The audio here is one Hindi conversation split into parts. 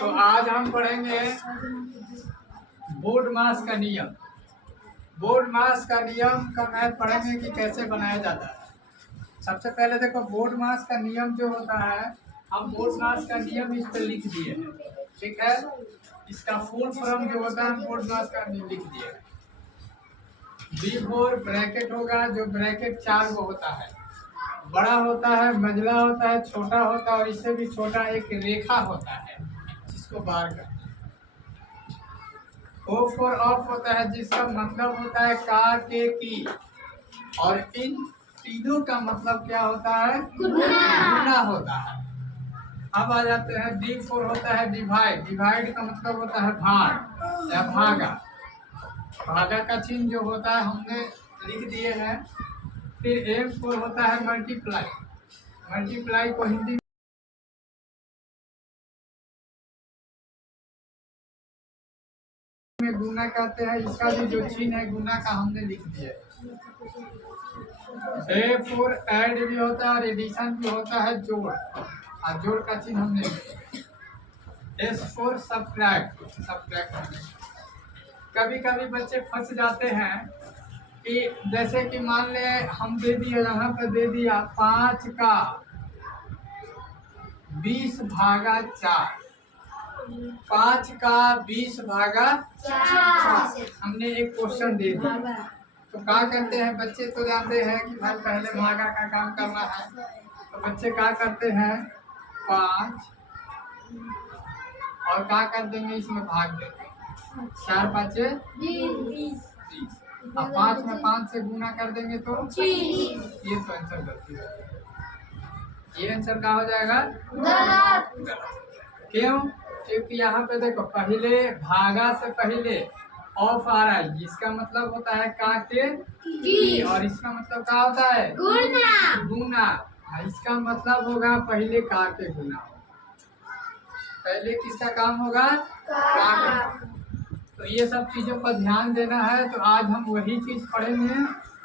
तो आज हम पढ़ेंगे बोर्ड मास का नियम। बोर्ड मास का नियम का मैथ पढ़ेंगे कि कैसे बनाया जाता है। सबसे पहले देखो बोर्ड मास का नियम जो होता है, हम बोर्ड मास का नियम इस पे लिख दिए हैं, ठीक है। इसका फुल फॉर्म जो होता है बोर्ड मास का नियम लिख दिए। B4 ब्रैकेट होगा, जो ब्रैकेट 4 को होता है, बड़ा होता है, मंझला होता है, छोटा होता है और इससे भी छोटा एक रेखा होता है जिसको बार करते हैं। O for ऑफ होता है जिसका मतलब होता है काटे की, और इन तीनों का मतलब क्या होता है? गुना होता है। अब आ जाते हैं D4 होता है डिवाइड। डिवाइड का मतलब होता है भाग या भागा। भागा का चिन्ह जो होता है हमने लिख दिए हैं। फिर M4 होता है मल्टीप्लाई। मल्टीप्लाई को हिंदी में गुना कहते हैं। इसका भी जो चिन्ह है गुना का हमने लिख दिया। A4 ऐड भी होता है और एडिशन भी होता है, जोड़, और जोड़ का चिन्ह हमने S4 सब्ट्रैक्ट। सब्ट्रैक्ट कभी कभी बच्चे फंस जाते हैं कि जैसे कि मान ले हम दे दिए, यहाँ पे दे दिया 5 का 20 भागा 4। 5 का 20 भागा 4 हमने एक क्वेश्चन दे दिया। तो क्या करते हैं बच्चे, तो जानते हैं कि भाई पहले भागा का काम करना है। तो बच्चे क्या करते हैं, 5 और क्या कर देंगे, इसमें भाग देंगे। 4 5 20। अब 5 में 5 से गुना कर देंगे तो 20। ये तो आंसर गलती है। ये आंसर क्या हो जाएगा? गलत। क्यों? क्योंकि यहाँ पे देखो पहले भागा से पहले ऑफ आ रहा है, जिसका मतलब होता है काटे की, और इसका मतलब क्या होता है? गुना। गुना। इसका मतलब होगा पहले काटे गुना। पहले किसका काम होगा? काटे। तो ये सब चीजों पर ध्यान देना है। तो आज हम वही चीज पढ़ेंगे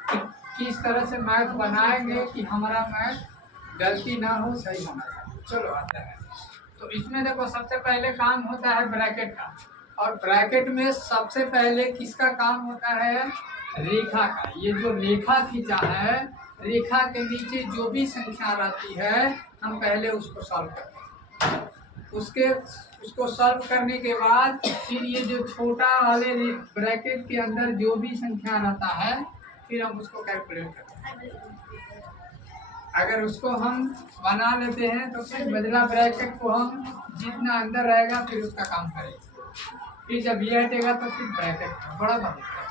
कि किस तरह से मैथ बनाएंगे कि हमारा मैथ गलती ना हो, सही होना चाहिए। चलो आते हैं। तो इसमें देखो सबसे पहले काम होता है ब्रैकेट का, और ब्रैकेट में सबसे पहले किसका काम होता है? रेखा का। ये जो रेखा खींचा है, रेखा के नीचे जो भी संख्या रहती है हम पहले उसको सॉल्व करते हैं। उसको सॉल्व करने के बाद फिर ये जो छोटा वाले ब्रैकेट के अंदर जो भी संख्या रहता है फिर हम उसको कैलकुलेट करते हैं। अगर उसको हम बना लेते हैं तो फिर बदला ब्रैकेट को हम जितना अंदर रहेगा फिर उसका काम करेंगे। फिर जब ये हटेगा तो फिर ब्रैकेट बड़ा बनेगा।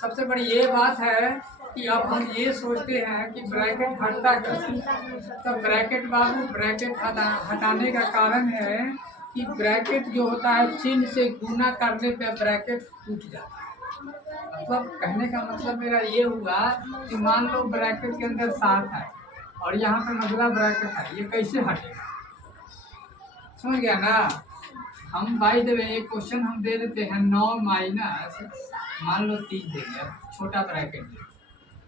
सबसे बड़ी ये बात है कि अब हम ये सोचते हैं कि ब्रैकेट हटता कैसे। तो ब्रैकेट बाबू, ब्रैकेट हटाने का कारण है कि ब्रैकेट जो होता है चिन्ह से गुना करने पे ब्रैकेट टूट जाता है। मतलब कहने का मतलब मेरा ये हुआ कि मान लो ब्रैकेट के अंदर 7 है और यहाँ पे मतलब ब्रैकेट है, ये कैसे हटेगा? समझ गया ना? हम बाई द वे एक क्वेश्चन हम दे देते हैं 9 माइनस मान लो 3 देंगे, छोटा ब्रैकेट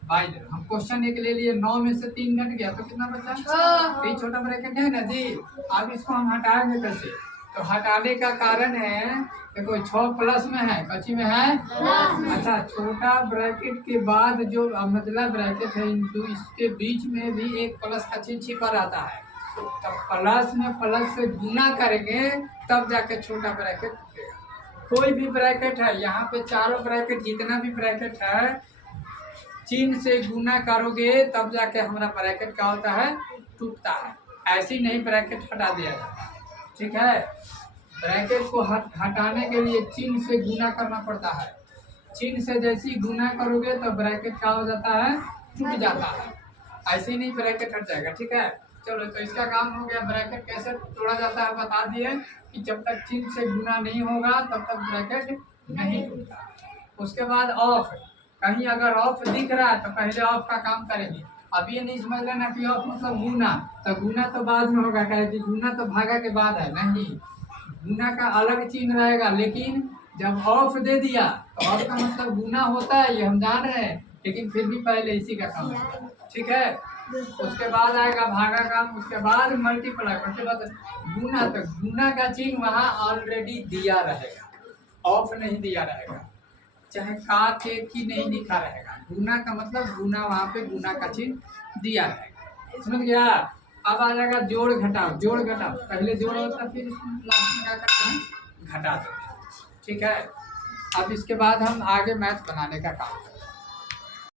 बाई द वे हम क्वेश्चन एक ले लिए, 9 में से 3 घट गया तो कितना बचा? तो छोटा ब्रैकेट है ना जी। अब इसको हम हटाएंगे कैसे? तो हटाने का कारण है देखो 6 प्लस में है, कच्ची में है। अच्छा, छोटा ब्रैकेट के बाद जो मतलब ब्रैकेट है इसके बीच में भी एक प्लस का चिन्ह छिपा रहता है। तब प्लस में प्लस से गुना करेंगे तब जाके छोटा ब्रैकेट टूटेगा। कोई भी ब्रैकेट है, यहाँ पे चारों ब्रैकेट जितना भी ब्रैकेट है चिन्ह से गुना करोगे तब जाके हमारा ब्रैकेट क्या होता है? टूटता है। ऐसे ही नहीं ब्रैकेट हटा दिया जाता, ठीक है। ब्रैकेट को हटाने के लिए चिन्ह से गुना करना पड़ता है। चिन्ह से जैसी गुना करोगे तो ब्रैकेट क्या हो जाता है? टूट जाता है। ऐसे ही नहीं ब्रैकेट हट जाएगा, ठीक है। चलो, तो इसका काम हो गया। ब्रैकेट कैसे तोड़ा जाता है बता दिए कि जब तक चिन्ह से गुना नहीं होगा तब तक ब्रैकेट नहीं टूटता। उसके बाद ऑफ, कहीं अगर ऑफ दिख रहा है तो पहले ऑफ का काम करेंगे। अब ये नहीं समझ लेना कि ऑफ मतलब गुना, तो गुना तो बाद में होगा, कहे गुना तो भागा के बाद है, नहीं। गुना का अलग चिन्ह रहेगा, लेकिन जब ऑफ दे दिया तो ऑफ का मतलब गुना होता है, ये हम जान रहे हैं, लेकिन फिर भी पहले इसी का काम होता है, ठीक है। उसके बाद आएगा भागाकार, उसके बाद मल्टीप्लाई, उसके बाद गुना। तक गुना का चिन्ह वहाँ ऑलरेडी दिया रहेगा, ऑफ नहीं दिया रहेगा, चाहे का के की नहीं लिखा रहेगा। गुना का मतलब गुना, वहाँ पे गुना का चिन्ह दिया रहेगा। समझ गया? अब आ जाएगा जोड़ घटाओ। जोड़ घटाओ, पहले जोड़ होता फिर लास्ट में क्या करते हैं घटा देते हैं। ठीक है, अब इसके बाद हम आगे मैथ बनाने का काम करें।